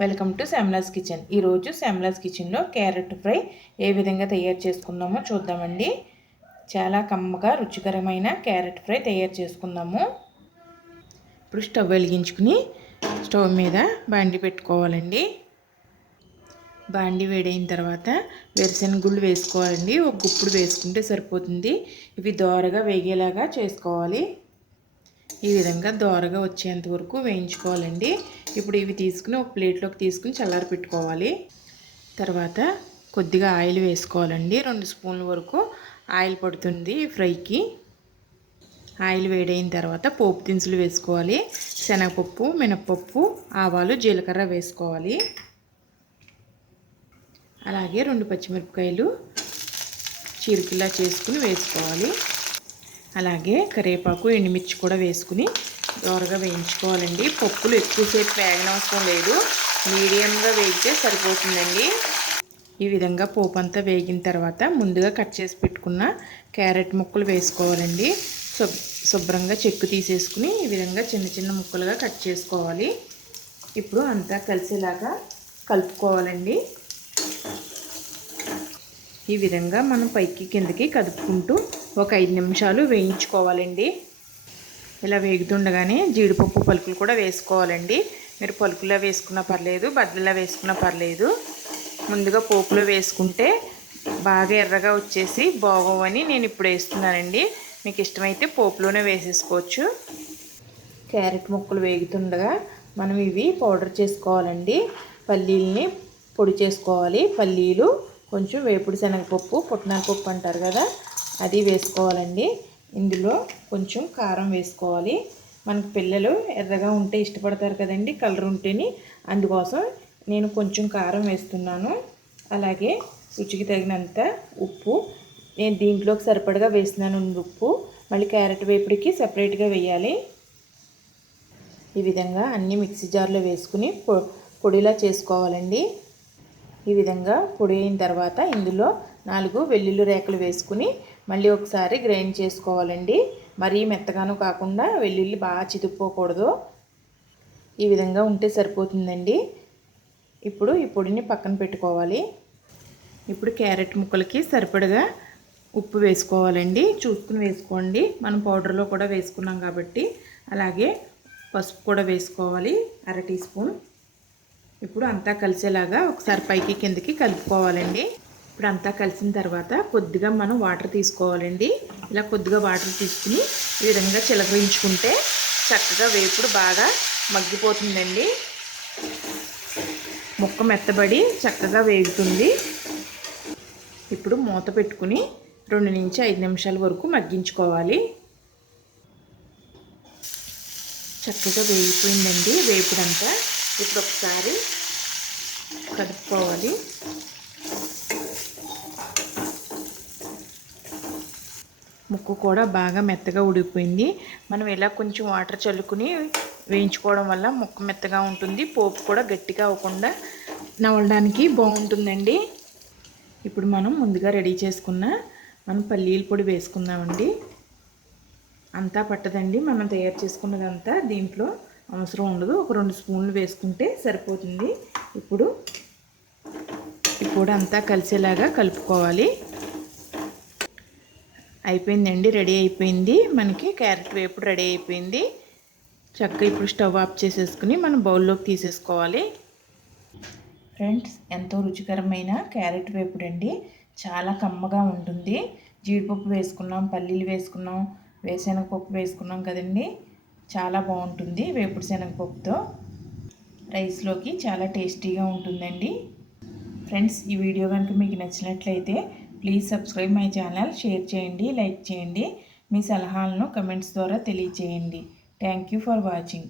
Welcome to శ్యామలాస్ kitchen. ఈరోజు శ్యామలాస్ కిచెన్లో carrot fry ఏ విధంగా తయారు చేసుకుందామో చూద్దామండి. చాలా కమ్మగా రుచికరమైన క్యారెట్ ఫ్రై తయారు చేసుకుందాము. ఇప్పుడు స్టవ్ వెలిగించుకుని స్టవ్ మీద బాండి పెట్టుకోవాలండి. బాండి వేడైన తర్వాత వేరుశనగుళ్ళు వేసుకోవాలండి. ఒక గుప్పుడు వేసుకుంటే సరిపోతుంది. ఇవి దోరగా వేగేలాగా చేసుకోవాలి. ఈ విధంగా దోరగా వచ్చేంత వరకు వేయించుకోవాలండి. ఇప్పుడు ఇవి తీసుకుని ఒక ప్లేట్లోకి తీసుకుని చల్లారి పెట్టుకోవాలి. తర్వాత కొద్దిగా ఆయిల్ వేసుకోవాలండి. 2 స్పూన్ల వరకు ఆయిల్ పడుతుంది ఈ ఫ్రైకి. ఆయిల్ వేడైన తర్వాత పోపు దినుసులు వేసుకోవాలి. శనగపప్పు, మినపప్పు, ఆవాలు, జీలకర్ర వేసుకోవాలి. అలాగే 2 పచ్చిమిరపకాయలు చీరికలా చేసుకుని వేసుకోవాలి. అలాగే కరివేపాకు, ఎండుమిర్చి కూడా వేసుకుని దోరగా వేయించుకోవాలండి. పప్పులు ఎక్కువసేపు వేగనవసరం లేదు, మీడియంగా వేగితే సరిపోతుందండి. ఈ విధంగా పోపు అంతా వేగిన తర్వాత ముందుగా కట్ చేసి పెట్టుకున్న క్యారెట్ ముక్కలు వేసుకోవాలండి. శుభ్రంగా చెక్కు తీసేసుకుని ఈ విధంగా చిన్న చిన్న ముక్కలుగా కట్ చేసుకోవాలి. ఇప్పుడు అంతా కలిసేలాగా కలుపుకోవాలండి. ఈ విధంగా మనం పైకి కిందకి కదుపుకుంటూ ఒక 5 నిమిషాలు వేయించుకోవాలండి. ఇలా వేగుతుండగానే జీడిపప్పు పలుకులు కూడా వేసుకోవాలండి. మీరు పలుకులా వేసుకున్నా పర్లేదు, బద్దలా వేసుకున్నా పర్లేదు. ముందుగా పోపులో వేసుకుంటే బాగా ఎర్రగా వచ్చేసి బాగోవని నేను ఇప్పుడు వేస్తున్నానండి. మీకు ఇష్టమైతే పోపులోనే వేసేసుకోవచ్చు. క్యారెట్ ముక్కలు వేగుతుండగా మనం ఇవి పౌడర్ చేసుకోవాలండి. పల్లీలని పొడి చేసుకోవాలి. పల్లీలు, కొంచెం వేపుడు శనగపప్పు, పుట్నాల పప్పు అంటారు కదా, అది వేసుకోవాలండి. ఇందులో కొంచెం కారం వేసుకోవాలి. మనకు పిల్లలు ఎర్రగా ఉంటే ఇష్టపడతారు కదండి, కలర్ ఉంటేని, అందుకోసం నేను కొంచెం కారం వేస్తున్నాను. అలాగే రుచికి తగినంత ఉప్పు, నేను దీంట్లోకి సరిపడగా వేస్తున్నాను ఉప్పు. మళ్ళీ క్యారెట్ వేపుడికి సపరేట్గా వేయాలి. ఈ విధంగా అన్నీ మిక్సీ జార్లో వేసుకుని పొడిలా చేసుకోవాలండి. ఈ విధంగా పొడి అయిన తర్వాత ఇందులో 4 వెల్లుల్లి రేకలు వేసుకుని మళ్ళీ ఒకసారి గ్రైండ్ చేసుకోవాలండి. మరీ మెత్తగాను కాకుండా వెల్లుల్లి బాగా చితుక్కోకూడదు. ఈ విధంగా ఉంటే సరిపోతుందండి. ఇప్పుడు ఈ పొడిని పక్కన పెట్టుకోవాలి. ఇప్పుడు క్యారెట్ ముక్కలకి సరిపడగా ఉప్పు వేసుకోవాలండి. చూసుకుని వేసుకోండి, మనం పౌడర్లో కూడా వేసుకున్నాం కాబట్టి. అలాగే పసుపు కూడా వేసుకోవాలి, 1/2 టీ స్పూన్. ఇప్పుడు అంతా కలిసేలాగా ఒకసారి పైకి కిందకి కలుపుకోవాలండి. ఇప్పుడు అంతా కలిసిన తర్వాత కొద్దిగా మనం వాటర్ తీసుకోవాలండి. ఇలా కొద్దిగా వాటర్ తీసుకుని ఈ విధంగా చిలకరించుకుంటే చక్కగా వేపుడు బాగా మగ్గిపోతుందండి. ముక్క మెత్తబడి చక్కగా వేగుతుంది. ఇప్పుడు మూత పెట్టుకుని 2 నుంచి 5 నిమిషాల వరకు మగ్గించుకోవాలి. చక్కగా వేగిపోయిందండి వేపుడంతా. ఇప్పుడు ఒకసారి కలుపుకోవాలి. ముక్కు కూడా బాగా మెత్తగా ఉడికిపోయింది. మనం ఇలా కొంచెం వాటర్ చల్లుకుని వేయించుకోవడం వల్ల ముక్క మెత్తగా ఉంటుంది. పోపు కూడా గట్టిగా అవ్వకుండా నవలడానికి బాగుంటుందండి. ఇప్పుడు మనం ముందుగా రెడీ చేసుకున్న పల్లీల పొడి వేసుకుందామండి. అంతా పట్టదండి, మనం తయారు చేసుకున్నదంతా దీంట్లో అవసరం ఉండదు. ఒక 2 స్పూన్లు వేసుకుంటే సరిపోతుంది. ఇప్పుడు అంతా కలిసేలాగా కలుపుకోవాలి. అయిపోయిందండి, రెడీ అయిపోయింది. మనకి క్యారెట్ వేపుడు రెడీ అయిపోయింది. చక్కగా ఇప్పుడు స్టవ్ ఆఫ్ చేసేసుకుని మనం బౌల్లోకి తీసేసుకోవాలి. ఫ్రెండ్స్, ఎంతో రుచికరమైన క్యారెట్ వేపుడు అండి. చాలా కమ్మగా ఉంటుంది. జీడిపప్పు వేసుకున్నాం, పల్లీలు వేసుకున్నాం, వేరుశనగపప్పు వేసుకున్నాం కదండి. చాలా బాగుంటుంది. వేపుడు శనగపప్పుతో రైస్లోకి చాలా టేస్టీగా ఉంటుందండి. ఫ్రెండ్స్, ఈ వీడియో కనుక మీకు నచ్చినట్లయితే please subscribe my channel, share చేయండి, లైక్ చేయండి. మీ సలహాలను కమెంట్స్ ద్వారా తెలియచేయండి. Thank you for watching.